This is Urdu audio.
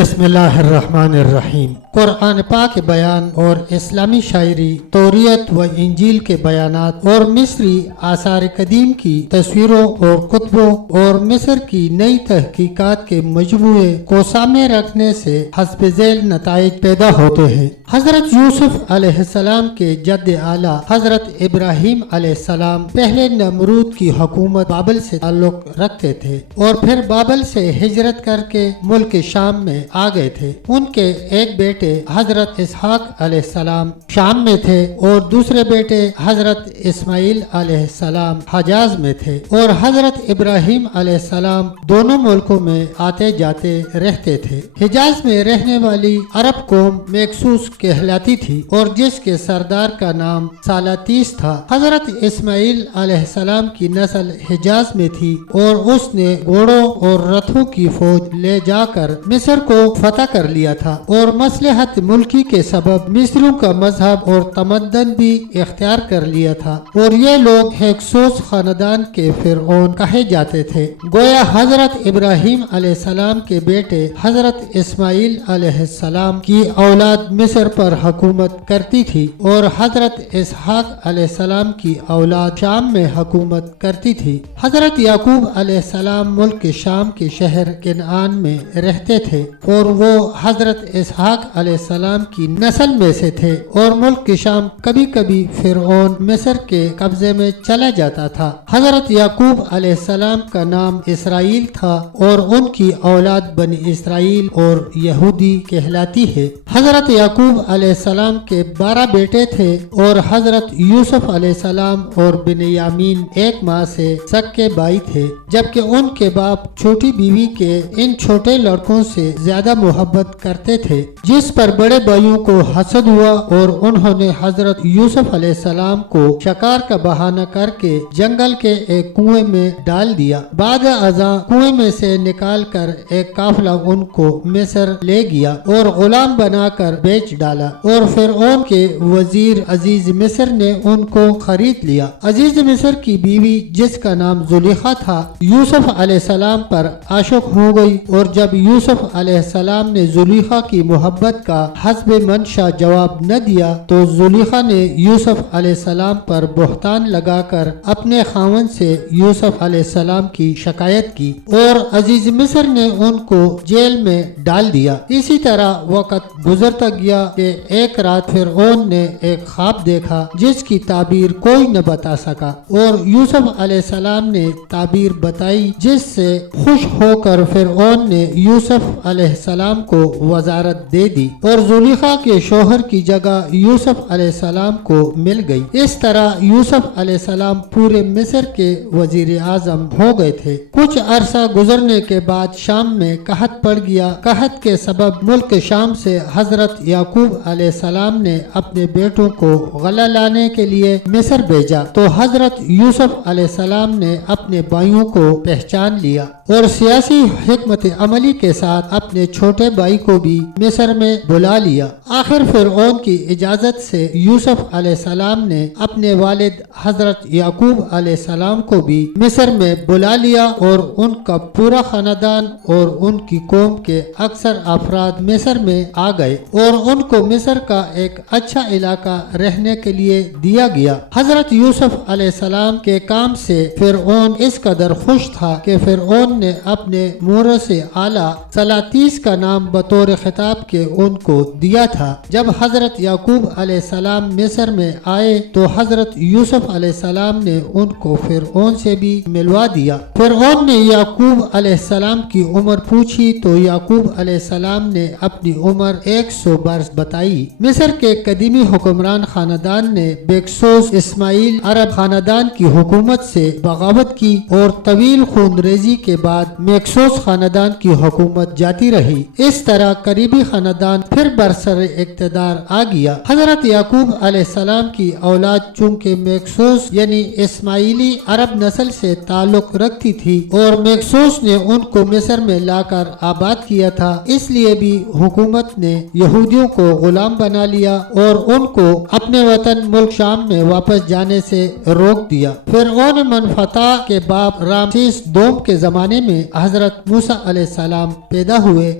بسم اللہ الرحمن الرحیم۔ قرآن پاک بیان اور اسلامی شاعری، توریت و انجیل کے بیانات اور مصری آثار قدیم کی تصویروں اور کتبوں اور مصر کی نئی تحقیقات کے مجموعے کو سامنے رکھنے سے حسب ذیل نتائج پیدا ہوتے ہیں۔ حضرت یوسف علیہ السلام کے جد اعلیٰ حضرت ابراہیم علیہ السلام پہلے نمرود کی حکومت بابل سے تعلق رکھتے تھے اور پھر بابل سے ہجرت کر کے ملک شام میں آ گئے تھے۔ ان کے ایک بیٹے حضرت اسحاق علیہ السلام شام میں تھے اور دوسرے بیٹے حضرت اسماعیل علیہ السلام حجاز میں تھے، اور حضرت ابراہیم علیہ السلام دونوں ملکوں میں آتے جاتے رہتے تھے۔ حجاز میں رہنے والی عرب قوم میکسوس کہلاتی تھی اور جس کے سردار کا نام سالاتیس تھا۔ حضرت اسماعیل علیہ السلام کی نسل حجاز میں تھی اور اس نے گھوڑوں اور رتھوں کی فوج لے جا کر مصر کو فتح کر لیا تھا، اور مصلحت ملکی کے سبب مصریوں کا مذہب اور تمدن بھی اختیار کر لیا تھا، اور یہ لوگ ہیکسوس خاندان کے فرعون کہے جاتے تھے۔ گویا حضرت ابراہیم علیہ السلام کے بیٹے حضرت اسماعیل علیہ السلام کی اولاد مصر پر حکومت کرتی تھی، اور حضرت اسحاق علیہ السلام کی اولاد شام میں حکومت کرتی تھی۔ حضرت یعقوب علیہ السلام ملک شام کے شہر کنعان میں رہتے تھے، اور وہ حضرت اسحاق علیہ السلام کی نسل میں سے تھے، اور ملک شام کبھی کبھی فرعون مصر کے قبضے میں چلا جاتا تھا۔ حضرت یعقوب علیہ السلام کا نام اسرائیل تھا، اور ان کی اولاد بنی اسرائیل اور یہودی کہلاتی ہے۔ حضرت یعقوب علیہ السلام کے 12 بیٹے تھے، اور حضرت یوسف علیہ السلام اور بنیامین ایک ماں سے سکے بھائی تھے، جبکہ ان کے باپ چھوٹی بیوی کے ان چھوٹے لڑکوں سے زیادہ محبت کرتے تھے، جس پر بڑے بھائیوں کو حسد ہوا، اور انہوں نے حضرت یوسف علیہ السلام کو شکار کا بہانہ کر کے جنگل کے ایک کنویں میں ڈال دیا۔ بعد ازاں کنویں میں سے نکال کر ایک قافلہ ان کو مصر لے گیا اور غلام بنا کر بیچ ڈالا، اور فرعون کے وزیر عزیز مصر نے ان کو خرید لیا۔ عزیز مصر کی بیوی جس کا نام زلیخا تھا، یوسف علیہ السلام پر عاشق ہو گئی، اور جب یوسف علیہ السلام نے زلیخا کی محبت کا حسب منشا جواب نہ دیا تو زلیخا نے یوسف علیہ السلام پر بہتان لگا کر اپنے خاوند سے یوسف علیہ السلام کی شکایت کی، اور عزیز مصر نے ان کو جیل میں ڈال دیا۔ اسی طرح وقت گزرتا گیا کہ ایک رات فرعون نے ایک خواب دیکھا جس کی تعبیر کوئی نہ بتا سکا، اور یوسف علیہ السلام نے تعبیر بتائی، جس سے خوش ہو کر فرعون نے یوسف علیہ السلام کو وزارت دے دی، اور زلیخا کے شوہر کی جگہ یوسف علیہ السلام کو مل گئی۔ اس طرح یوسف علیہ السلام پورے مصر کے وزیر اعظم ہو گئے تھے۔ کچھ عرصہ گزرنے کے بعد شام میں قحط پڑ گیا۔ قحط کے سبب ملک شام سے حضرت یعقوب علیہ السلام نے اپنے بیٹوں کو غلہ لانے کے لیے مصر بھیجا، تو حضرت یوسف علیہ السلام نے اپنے بھائیوں کو پہچان لیا اور سیاسی حکمت عملی کے ساتھ اپنے چھوٹے بھائی کو بھی مصر میں بلا لیا۔ آخر فرعون کی اجازت سے یوسف علیہ السلام نے اپنے والد حضرت یعقوب علیہ السلام کو بھی مصر میں بلا لیا، اور ان کا پورا خاندان اور ان کی قوم کے اکثر افراد مصر میں آ گئے، اور ان کو مصر کا ایک اچھا علاقہ رہنے کے لیے دیا گیا۔ حضرت یوسف علیہ السلام کے کام سے فرعون اس قدر خوش تھا کہ فرعون نے اپنے مورث اعلیٰ سالاتیس کا نام بطور خطاب کے ان کو دیا تھا۔ جب حضرت یعقوب علیہ السلام مصر میں آئے تو حضرت یوسف علیہ السلام نے ان کو فرعون سے بھی ملوا دیا۔ فرعون نے یعقوب علیہ السلام کی عمر پوچھی تو یعقوب علیہ السلام نے اپنی عمر 100 برس بتائی۔ مصر کے قدیمی حکمران خاندان نے بیکسوس اسماعیل عرب خاندان کی حکومت سے بغاوت کی، اور طویل خون ریزی کے بعد میکسوس خاندان کی حکومت جاتی رہی۔ اس طرح قریبی خاندان پھر برسر اقتدار آ گیا۔ حضرت یعقوب علیہ السلام کی اولاد چونکہ میکسوس یعنی اسماعیلی عرب نسل سے تعلق رکھتی تھی، اور میکسوس نے ان کو مصر میں لا کر آباد کیا تھا، اس لیے بھی حکومت نے یہودیوں کو غلام بنا لیا اور ان کو اپنے وطن ملک شام میں واپس جانے سے روک دیا۔ فرعون منفتح کے باپ رامسیس دوم کے زمانے میں حضرت موسیٰ علیہ السلام پیدا ہوئے،